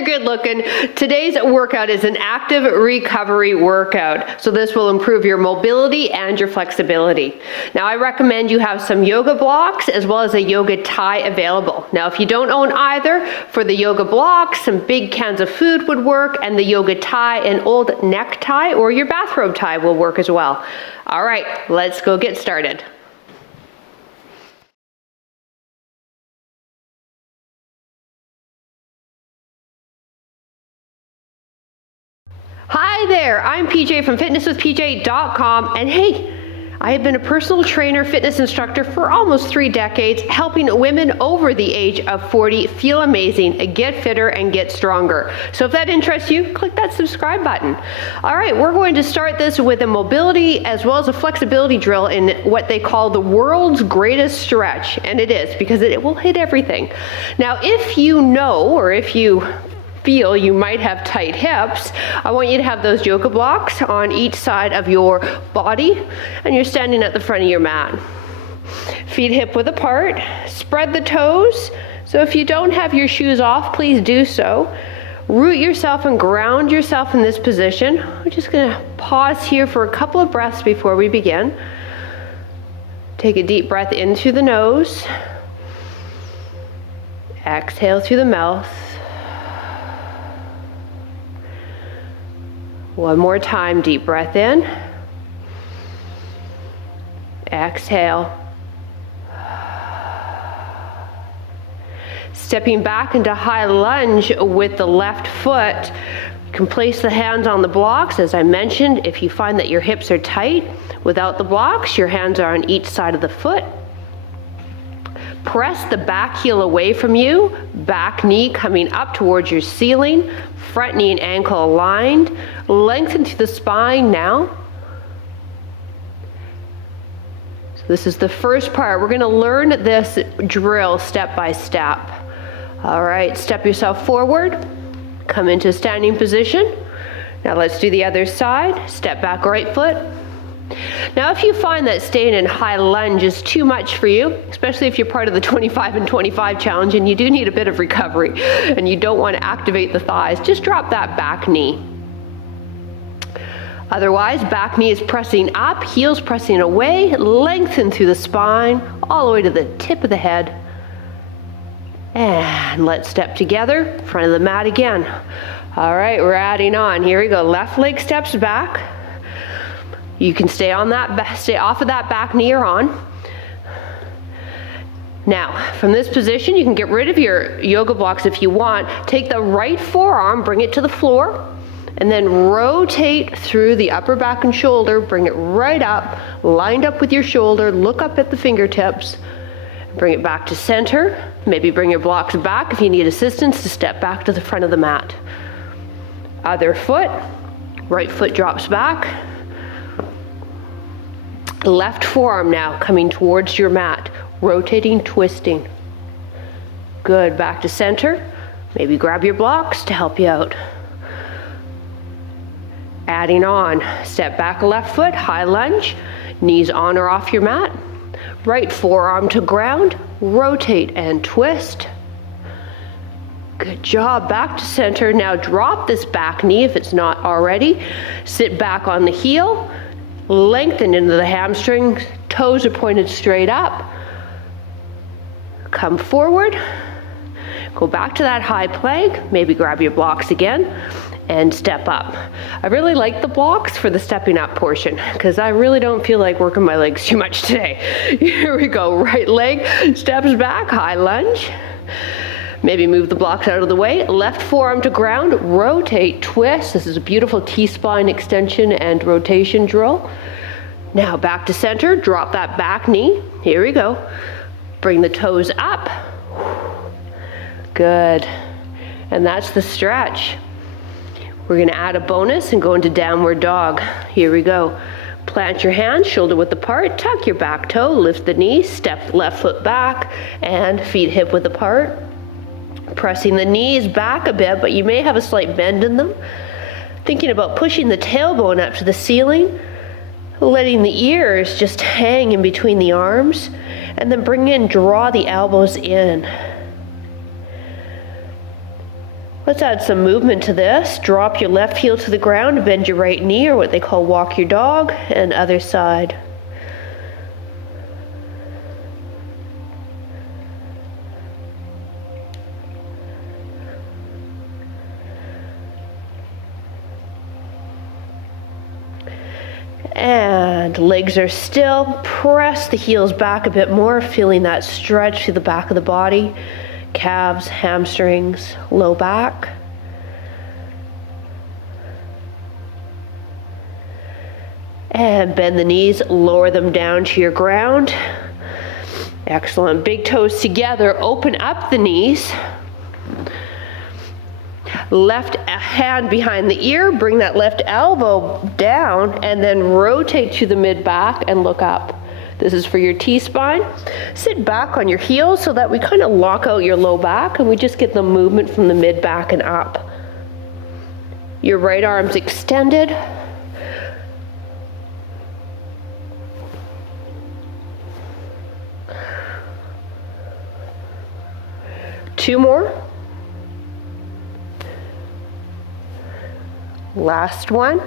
there, good looking. Today's workout is an active recovery workout. So this will improve your mobility and your flexibility. Now I recommend you have some yoga blocks as well as a yoga tie available. Now if you don't own either, for the yoga blocks, some big cans of food would work, and the yoga tie, an old necktie or your bathrobe tie will work as well. All right, let's go get started. Hi there, I'm PJ from fitnesswithpj.com, and hey, I have been a personal trainer, fitness instructor for almost 3 decades, helping women over the age of 40 feel amazing, get fitter, and get stronger. So if that interests you, click that subscribe button. All right, we're going to start this with a mobility as well as a flexibility drill in what they call the world's greatest stretch, and it is, because it will hit everything. Now, if you know, or if you feel you might have tight hips, I want you to have those yoga blocks on each side of your body, and you're standing at the front of your mat. Feet hip width apart, spread the toes. So if you don't have your shoes off, please do so. Root yourself and ground yourself in this position. We're just gonna pause here for a couple of breaths before we begin. Take a deep breath in through the nose. Exhale through the mouth. One more time, deep breath in. Exhale. Stepping back into high lunge with the left foot. You can place the hands on the blocks. As I mentioned, if you find that your hips are tight, without the blocks, your hands are on each side of the foot. Press the back heel away from you, back knee coming up towards your ceiling, front knee and ankle aligned. Lengthen through the spine now. So this is the first part. We're going to learn this drill step by step. All right, step yourself forward, come into standing position. Now let's do the other side. Step back right foot. Now if you find that staying in high lunge is too much for you, especially if you're part of the 25 and 25 challenge and you do need a bit of recovery and you don't want to activate the thighs, just drop that back knee. Otherwise, back knee is pressing up, heels pressing away, lengthen through the spine, all the way to the tip of the head. And let's step together, front of the mat again. All right, we're adding on. Here we go. Left leg steps back. You can stay off of that back knee or on. Now, from this position, you can get rid of your yoga blocks if you want. Take the right forearm, bring it to the floor, and then rotate through the upper back and shoulder. Bring it right up, lined up with your shoulder. Look up at the fingertips. Bring it back to center. Maybe bring your blocks back if you need assistance to step back to the front of the mat. Other foot, right foot drops back. Left forearm now coming towards your mat, rotating, twisting. Good, back to center. Maybe grab your blocks to help you out. Adding on, step back left foot, high lunge, knees on or off your mat. Right forearm to ground, rotate and twist. Good job, back to center. Now drop this back knee if it's not already. Sit back on the heel. Lengthen into the hamstrings, toes are pointed straight up. Come forward, go back to that high plank, maybe grab your blocks again, and step up. I really like the blocks for the stepping up portion, because I really don't feel like working my legs too much today. Here we go, right leg steps back, high lunge. Maybe move the blocks out of the way. Left forearm to ground, rotate, twist. This is a beautiful T-spine extension and rotation drill. Now back to center, drop that back knee. Here we go. Bring the toes up. Good. And that's the stretch. We're gonna add a bonus and go into downward dog. Here we go. Plant your hands, shoulder width apart, tuck your back toe, lift the knee, step left foot back, and feet hip width apart. Pressing the knees back a bit, but you may have a slight bend in them. Thinking about pushing the tailbone up to the ceiling, letting the ears just hang in between the arms, and then bring in, draw the elbows in. Let's add some movement to this. Drop your left heel to the ground, bend your right knee, or what they call walk your dog, and other side. And legs are still. Press the heels back a bit more, feeling that stretch through the back of the body. Calves, hamstrings, low back. And bend the knees, lower them down to your ground. Excellent. Big toes together, open up the knees. Left hand behind the ear, bring that left elbow down, and then rotate to the mid-back and look up. This is for your T-spine. Sit back on your heels so that we kind of lock out your low back and we just get the movement from the mid-back and up. Your right arm's extended. Two more. Last one.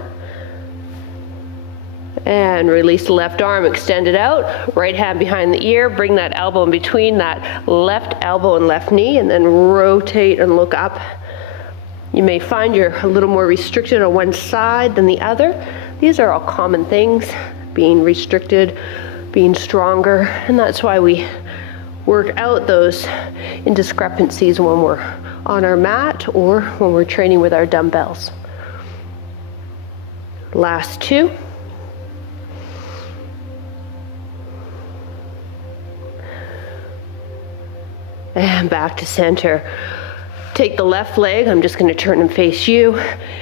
And release the left arm, extend it out. Right hand behind the ear, bring that elbow in between that left elbow and left knee, and then rotate and look up. You may find you're a little more restricted on one side than the other. These are all common things, being restricted, being stronger, and that's why we work out those indiscrepancies when we're on our mat or when we're training with our dumbbells. Last two. And back to center. Take the left leg, I'm just going to turn and face you.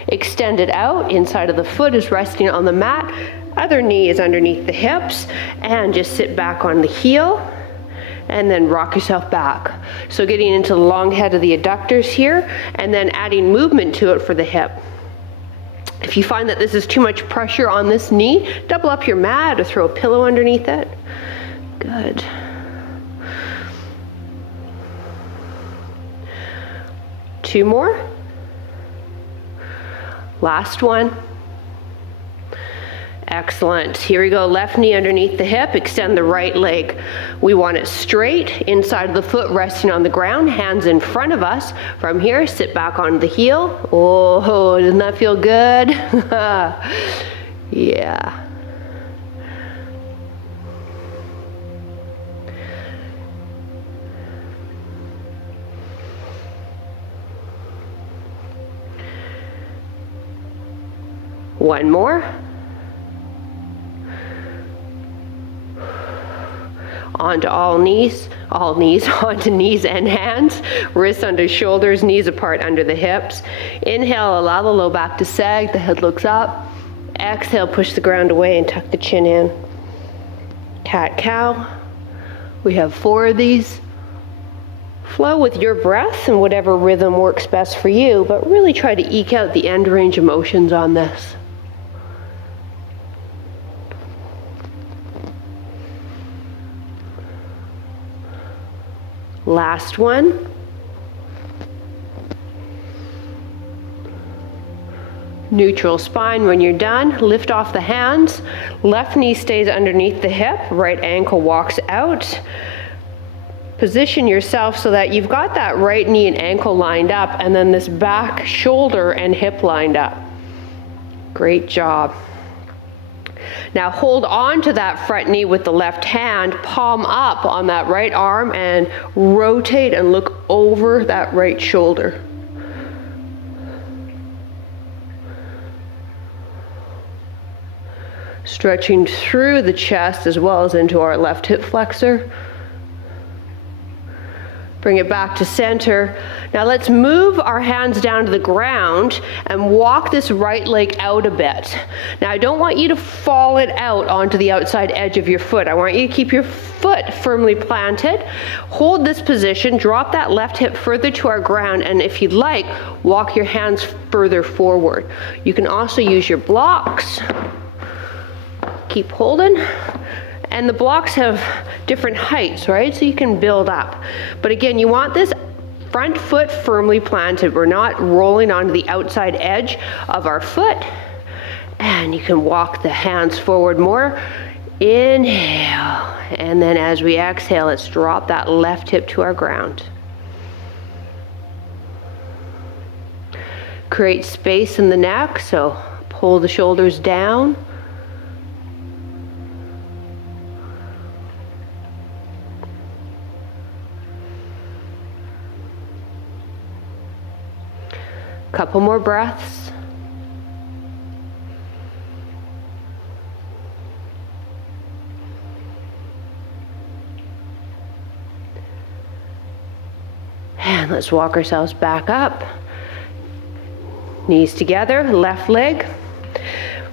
Extend it out, inside of the foot is resting on the mat. Other knee is underneath the hips, and just sit back on the heel, and then rock yourself back. So getting into the long head of the adductors here, and then adding movement to it for the hip. If you find that this is too much pressure on this knee, double up your mat or throw a pillow underneath it. Good. Two more. Last one. Excellent. Here we go. Left knee underneath the hip. Extend the right leg. We want it straight, inside of the foot, resting on the ground, hands in front of us. From here, sit back on the heel. Oh, doesn't that feel good? Yeah. One more. Onto all knees, onto knees and hands, wrists under shoulders, knees apart under the hips. Inhale, allow the low back to sag, the head looks up. Exhale, push the ground away and tuck the chin in. Cat-cow. We have 4 of these. Flow with your breath and whatever rhythm works best for you, but really try to eke out the end range of motions on this. Last one. Neutral spine. When you're done, lift off the hands. Left knee stays underneath the hip. Right ankle walks out. Position yourself so that you've got that right knee and ankle lined up, and then this back, shoulder, and hip lined up. Great job. Now hold on to that front knee with the left hand, palm up on that right arm, and rotate and look over that right shoulder. Stretching through the chest as well as into our left hip flexor. Bring it back to center. Now let's move our hands down to the ground and walk this right leg out a bit. Now I don't want you to fall it out onto the outside edge of your foot. I want you to keep your foot firmly planted. Hold this position, drop that left hip further to our ground, and if you'd like, walk your hands further forward. You can also use your blocks. Keep holding. And the blocks have different heights, right? So you can build up. But again, you want this front foot firmly planted. We're not rolling onto the outside edge of our foot. And you can walk the hands forward more. Inhale. And then as we exhale, let's drop that left hip to our ground. Create space in the neck, so pull the shoulders down. Couple more breaths. And let's walk ourselves back up. Knees together, left leg.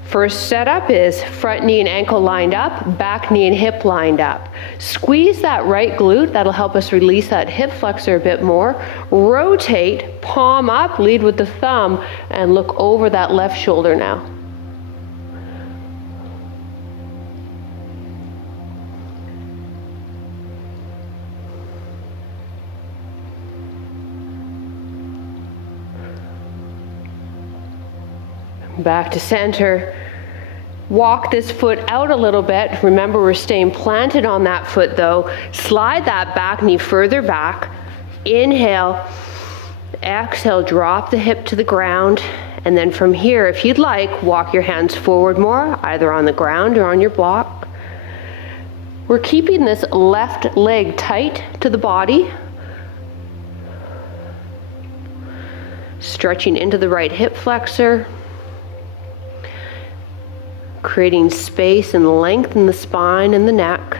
First setup is front knee and ankle lined up, back knee and hip lined up. Squeeze that right glute, that'll help us release that hip flexor a bit more. Rotate, palm up, lead with the thumb, and look over that left shoulder now. Back to center. Walk this foot out a little bit. Remember, we're staying planted on that foot though. Slide that back knee further back. Inhale. Exhale, drop the hip to the ground. And then from here, if you'd like, walk your hands forward more, either on the ground or on your block. We're keeping this left leg tight to the body. Stretching into the right hip flexor. Creating space and length in the spine and the neck.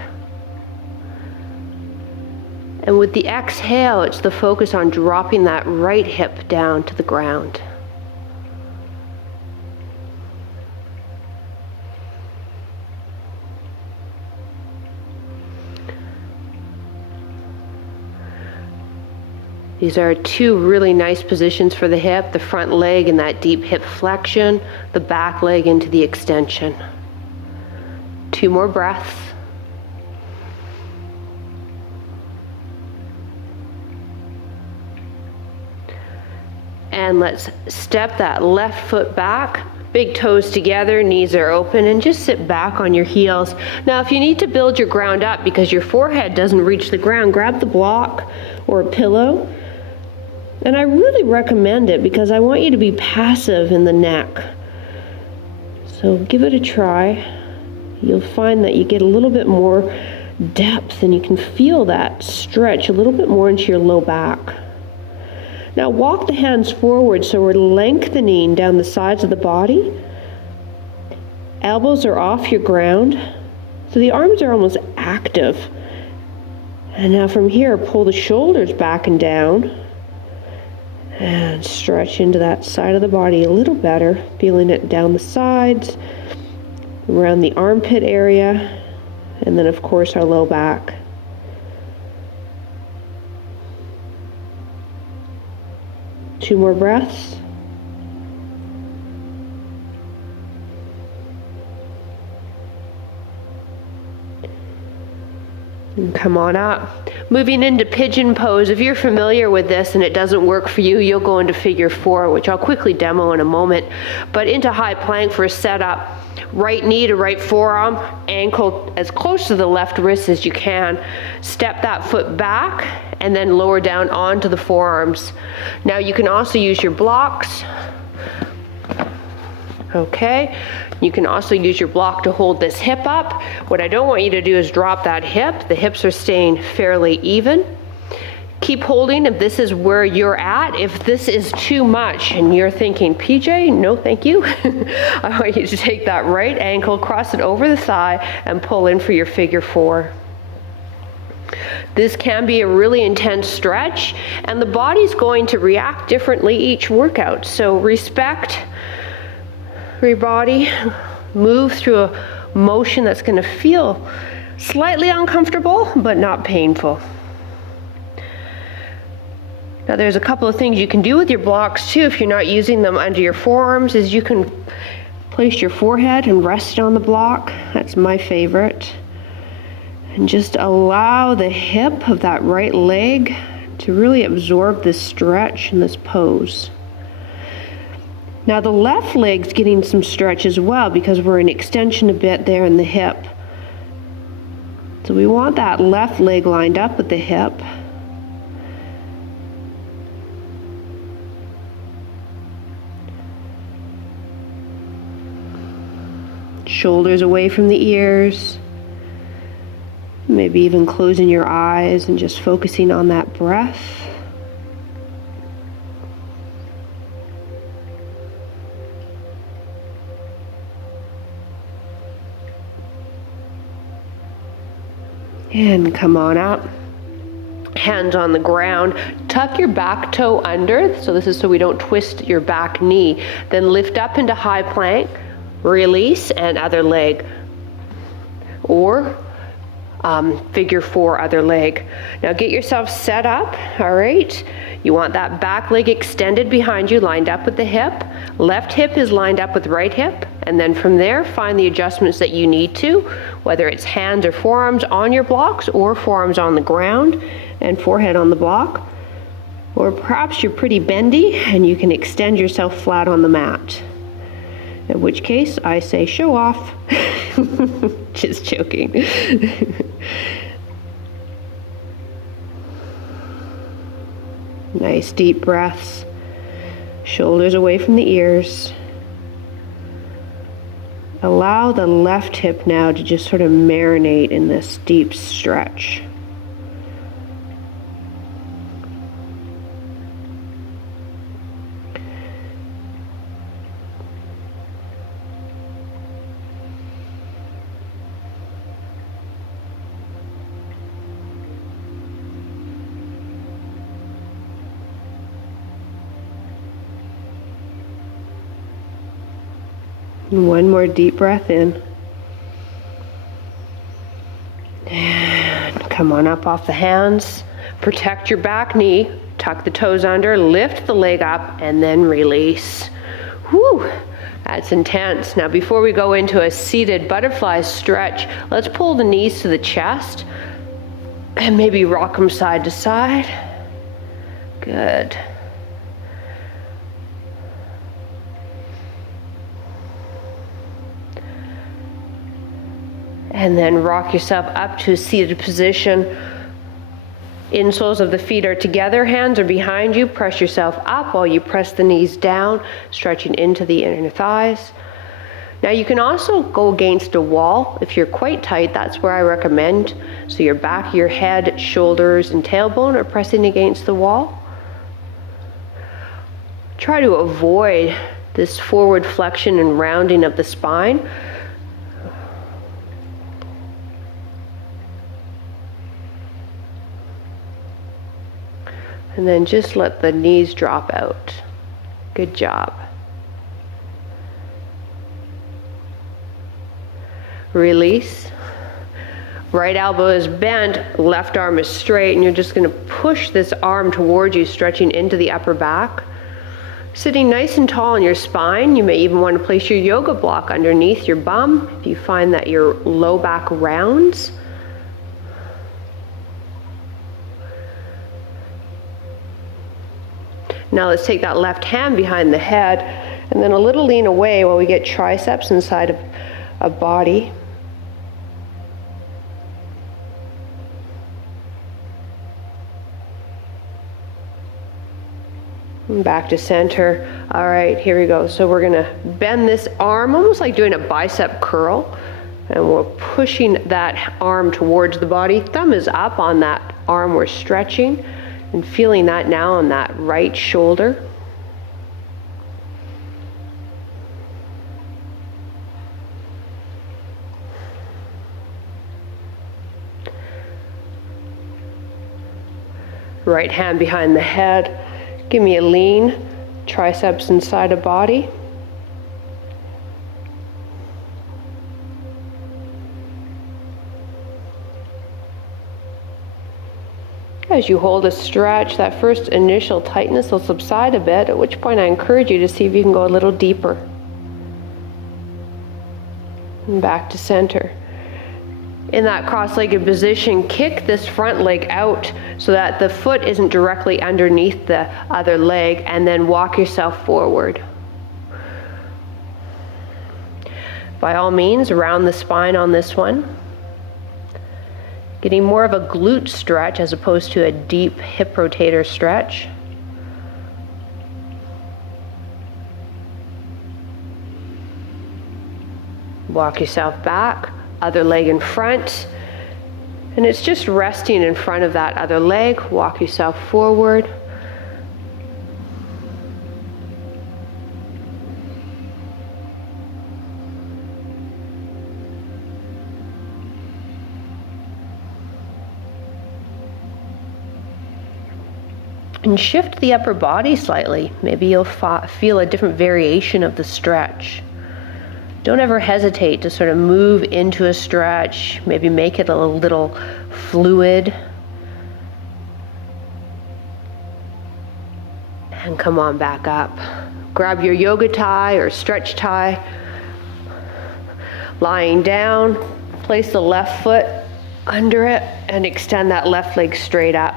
And with the exhale, it's the focus on dropping that right hip down to the ground. These are two really nice positions for the hip, the front leg in that deep hip flexion, the back leg into the extension. 2 more breaths. And let's step that left foot back. Big toes together, knees are open, and just sit back on your heels. Now, if you need to build your ground up because your forehead doesn't reach the ground, grab the block or a pillow. And I really recommend it because I want you to be passive in the neck. So give it a try. You'll find that you get a little bit more depth and you can feel that stretch a little bit more into your low back. Now walk the hands forward so we're lengthening down the sides of the body. Elbows are off your ground. So the arms are almost active. And now from here, pull the shoulders back and down. And stretch into that side of the body a little better, feeling it down the sides, around the armpit area, and then of course our low back. Two more breaths. And come on up. Moving into Pigeon Pose. If you're familiar with this and it doesn't work for you, you'll go into Figure 4, which I'll quickly demo in a moment. But into High Plank for a setup. Right knee to right forearm, ankle as close to the left wrist as you can. Step that foot back and then lower down onto the forearms. Now you can also use your blocks. Okay, you can also use your block to hold this hip up. What I don't want you to do is drop that hip. The hips are staying fairly even. Keep holding if this is where you're at. If this is too much and you're thinking, PJ, no thank you, I want you to take that right ankle, cross it over the thigh, and pull in for your Figure 4. This can be a really intense stretch, and the body's going to react differently each workout. So respect your body, move through a motion that's going to feel slightly uncomfortable, but not painful. Now there's a couple of things you can do with your blocks too if you're not using them under your forearms, is you can place your forehead and rest on the block. That's my favorite. And just allow the hip of that right leg to really absorb this stretch and this pose. Now the left leg's getting some stretch as well because we're in extension a bit there in the hip. So we want that left leg lined up with the hip. Shoulders away from the ears. Maybe even closing your eyes and just focusing on that breath. And come on up. Hands on the ground. Tuck your back toe under. So this is so we don't twist your back knee. Then lift up into high plank. Release and other leg. Or figure 4 other leg. Now get yourself set up, all right? You want that back leg extended behind you, lined up with the hip. Left hip is lined up with right hip. And then from there, find the adjustments that you need to, whether it's hands or forearms on your blocks or forearms on the ground and forehead on the block. Or perhaps you're pretty bendy and you can extend yourself flat on the mat. In which case, I say show off. Just joking. Nice deep breaths. Shoulders away from the ears. Allow the left hip now to just sort of marinate in this deep stretch. One more deep breath in. And come on up off the hands. Protect your back knee. Tuck the toes under, lift the leg up, and then release. Whew, that's intense. Now before we go into a seated butterfly stretch, let's pull the knees to the chest and maybe rock them side to side. Good. And then rock yourself up to a seated position. Insoles of the feet are together, hands are behind you. Press yourself up while you press the knees down, stretching into the inner thighs. Now you can also go against a wall. If you're quite tight, that's where I recommend. So your back, your head, shoulders, and tailbone are pressing against the wall. Try to avoid this forward flexion and rounding of the spine. And then just let the knees drop out. Good job. Release. Right elbow is bent, left arm is straight, and you're just going to push this arm towards you, stretching into the upper back. Sitting nice and tall in your spine, you may even want to place your yoga block underneath your bum if you find that your low back rounds. Now let's take that left hand behind the head and then a little lean away while we get triceps inside of a body. And back to center. All right, here we go. So we're gonna bend this arm, almost like doing a bicep curl. And we're pushing that arm towards the body. Thumb is up on that arm we're stretching. And feeling that now on that right shoulder. Right hand behind the head. Give me a lean, triceps inside of body. As you hold a stretch, that first initial tightness will subside a bit, at which point I encourage you to see if you can go a little deeper. And back to center. In that cross-legged position, kick this front leg out so that the foot isn't directly underneath the other leg, and then walk yourself forward. By all means, round the spine on this one. Getting more of a glute stretch as opposed to a deep hip rotator stretch. Walk yourself back, other leg in front. And it's just resting in front of that other leg. Walk yourself forward. And shift the upper body slightly. Maybe you'll feel a different variation of the stretch. Don't ever hesitate to sort of move into a stretch, maybe make it a little fluid. And come on back up. Grab your yoga tie or stretch tie. Lying down, place the left foot under it and extend that left leg straight up.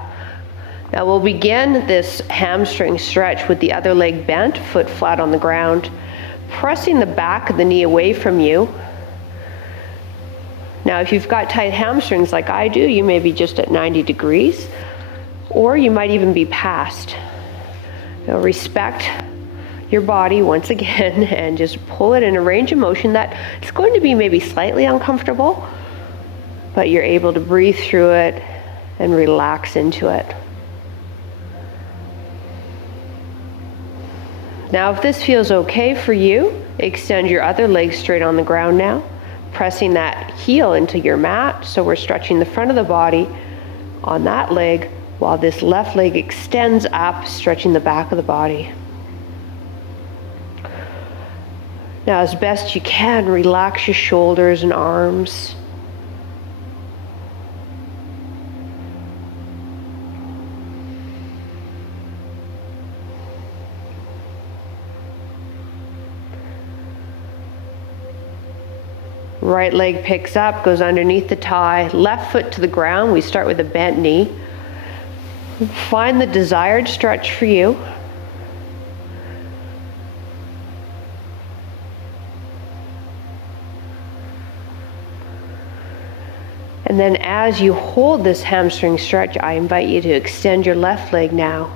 Now we'll begin this hamstring stretch with the other leg bent, foot flat on the ground, pressing the back of the knee away from you. Now if you've got tight hamstrings like I do, you may be just at 90 degrees, or you might even be past. Now respect your body once again and just pull it in a range of motion that it's going to be maybe slightly uncomfortable, but you're able to breathe through it and relax into it. Now, if this feels okay for you, extend your other leg straight on the ground now, pressing that heel into your mat. So we're stretching the front of the body on that leg while this left leg extends up, stretching the back of the body. Now, as best you can, relax your shoulders and arms. Right leg picks up, goes underneath the tie, left foot to the ground. We start with a bent knee. Find the desired stretch for you. And then as you hold this hamstring stretch, I invite you to extend your left leg now.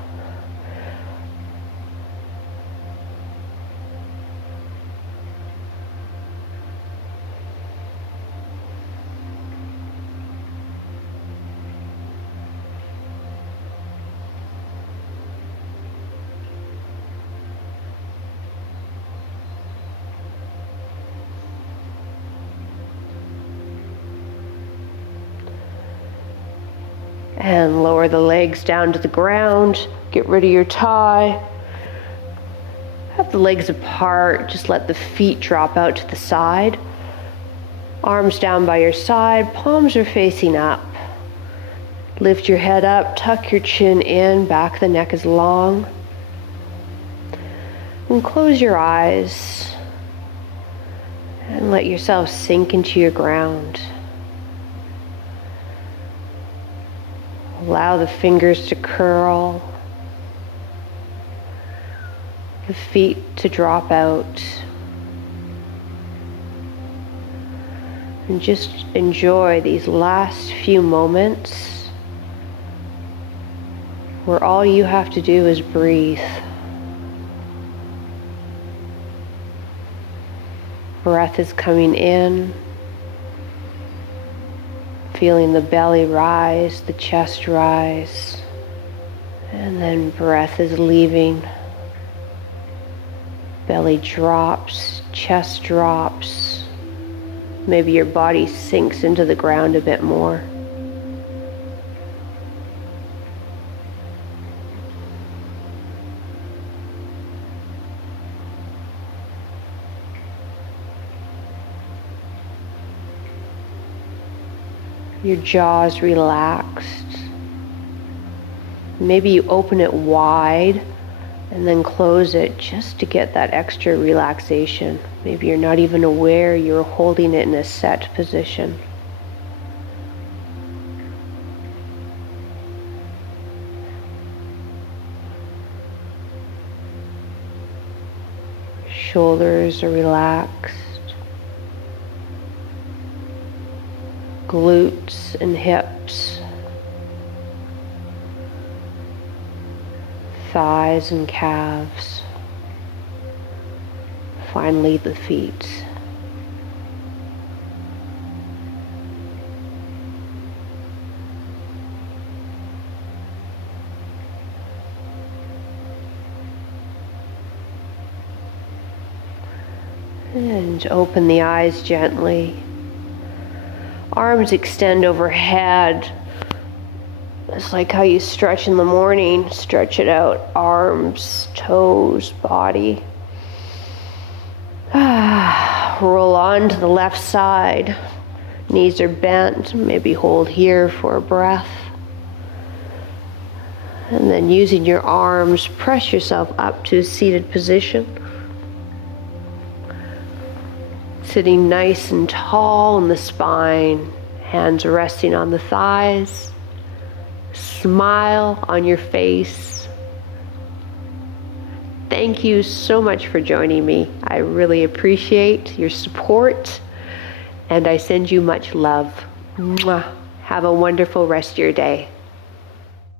And lower the legs down to the ground. Get rid of your tie. Have the legs apart. Just let the feet drop out to the side. Arms down by your side. Palms are facing up. Lift your head up. Tuck your chin in. Back of the neck is long. And close your eyes. And let yourself sink into your ground. Allow the fingers to curl, the feet to drop out, and just enjoy these last few moments where all you have to do is breathe. Breath is coming in. Feeling the belly rise, the chest rise, and then breath is leaving. Belly drops, chest drops. Maybe your body sinks into the ground a bit more. Your jaw's relaxed. Maybe you open it wide and then close it just to get that extra relaxation. Maybe you're not even aware you're holding it in a set position. Shoulders are relaxed. Glutes and hips. Thighs and calves. Finally, the feet. And open the eyes gently. Arms extend overhead. It's like how you stretch in the morning. Stretch it out. Arms, toes, body. Roll on to the left side. Knees are bent. Maybe hold here for a breath. And then using your arms, press yourself up to a seated position. Sitting nice and tall in the spine, hands resting on the thighs, smile on your face. Thank you so much for joining me. I really appreciate your support, and I send you much love. Mwah. Have a wonderful rest of your day.